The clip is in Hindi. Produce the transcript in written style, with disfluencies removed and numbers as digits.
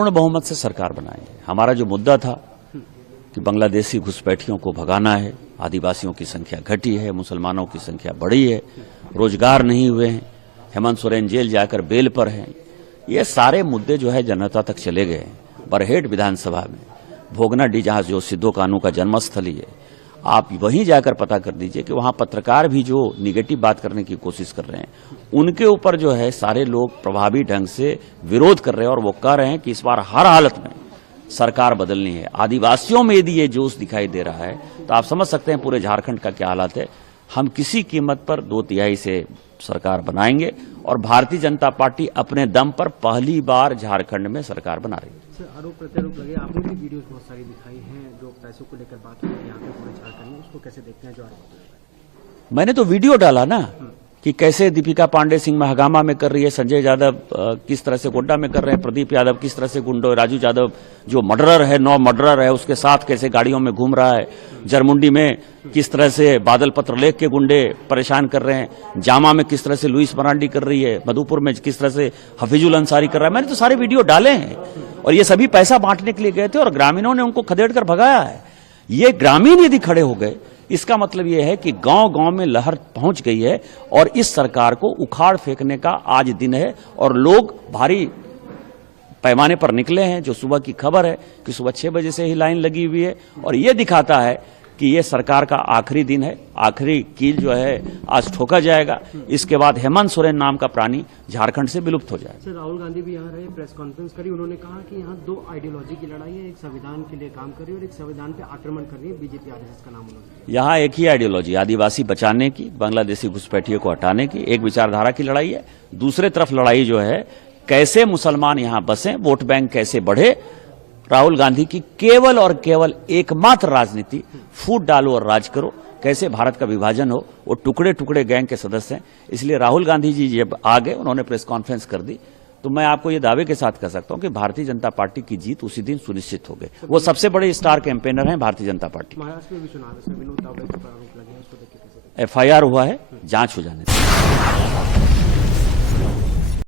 पूर्ण बहुमत से सरकार बनाएंगे। हमारा जो मुद्दा था कि बांग्लादेशी घुसपैठियों को भगाना है, आदिवासियों की संख्या घटी है, मुसलमानों की संख्या बढ़ी है, रोजगार नहीं हुए हैं, हेमंत सोरेन जेल जाकर बेल पर हैं, ये सारे मुद्दे जो है जनता तक चले गए हैं। बरहेट विधानसभा में भोगनाडीह, जहां जो सिद्धो कानू का जन्मस्थली है, आप वहीं जाकर पता कर दीजिए कि वहां पत्रकार भी जो निगेटिव बात करने की कोशिश कर रहे हैं, उनके ऊपर जो है सारे लोग प्रभावी ढंग से विरोध कर रहे हैं और वो कह रहे हैं कि इस बार हर हालत में सरकार बदलनी है। आदिवासियों में यदि ये जोश दिखाई दे रहा है तो आप समझ सकते हैं पूरे झारखंड का क्या हालत है। हम किसी कीमत पर 2/3 से सरकार बनाएंगे और भारतीय जनता पार्टी अपने दम पर पहली बार झारखंड में सरकार बना रही है। आरोप प्रत्यारोप लगे, आपने भी वीडियोस बहुत सारी दिखाई हैं जो पैसों को लेकर बात हुई है यहाँ पे पूरे झारखंड में, उसको कैसे देखते हैं जो आरोप? मैंने तो वीडियो डाला ना कि कैसे दीपिका पांडे सिंह महगामा में कर रही है, संजय यादव किस तरह से गोड्डा में कर रहे हैं, प्रदीप यादव किस तरह से गुंडो, राजू यादव जो मर्डरर है, 9 मर्डरर है, उसके साथ कैसे गाड़ियों में घूम रहा है, जरमुंडी में किस तरह से बादल पत्र लेख के गुंडे परेशान कर रहे हैं, जामा में किस तरह से लुइस मरांडी कर रही है, मधुपुर में किस तरह से हफीजुल अंसारी कर रहा है। मैंने तो सारे वीडियो डाले हैं और ये सभी पैसा बांटने के लिए गए थे और ग्रामीणों ने उनको खदेड़ कर भगाया है। ये ग्रामीण यदि खड़े हो गए, इसका मतलब यह है कि गांव-गांव में लहर पहुंच गई है और इस सरकार को उखाड़ फेंकने का आज दिन है और लोग भारी पैमाने पर निकले हैं। जो सुबह की खबर है कि सुबह 6 बजे से ही लाइन लगी हुई है और यह दिखाता है कि यह सरकार का आखिरी दिन है, आखिरी कील जो है आज ठोका जाएगा। इसके बाद हेमंत सोरेन नाम का प्राणी झारखंड से विलुप्त हो जाएगा। सर, राहुल गांधी भी यहाँ रहे, प्रेस कॉन्फ्रेंस करी, उन्होंने कहा कि यहाँ 2 आइडियोलॉजी की लड़ाई है, एक संविधान के लिए काम कर रही है और एक संविधान पे आक्रमण कर रही है बीजेपी, आरएसएस का नाम उन्होंने। यहाँ एक ही आइडियोलॉजी, आदिवासी बचाने की, बांग्लादेशी घुसपैठियों को हटाने की, एक विचारधारा की लड़ाई है। दूसरे तरफ लड़ाई जो है कैसे मुसलमान यहाँ बसें, वोट बैंक कैसे बढ़े। राहुल गांधी की केवल और केवल एकमात्र राजनीति फूट डालो और राज करो, कैसे भारत का विभाजन हो। वो टुकड़े टुकड़े गैंग के सदस्य हैं। इसलिए राहुल गांधी जी जब आ गए, उन्होंने प्रेस कॉन्फ्रेंस कर दी, तो मैं आपको ये दावे के साथ कह सकता हूं कि भारतीय जनता पार्टी की जीत उसी दिन सुनिश्चित हो गई। वो सबसे बड़े स्टार कैंपेनर हैं भारतीय जनता पार्टी। महाराष्ट्र में भी चुनाव है, विनोद तावड़े के पर आरोप लगे हैं, उसको देख के कैसे? FIR हुआ है, जांच हो जाने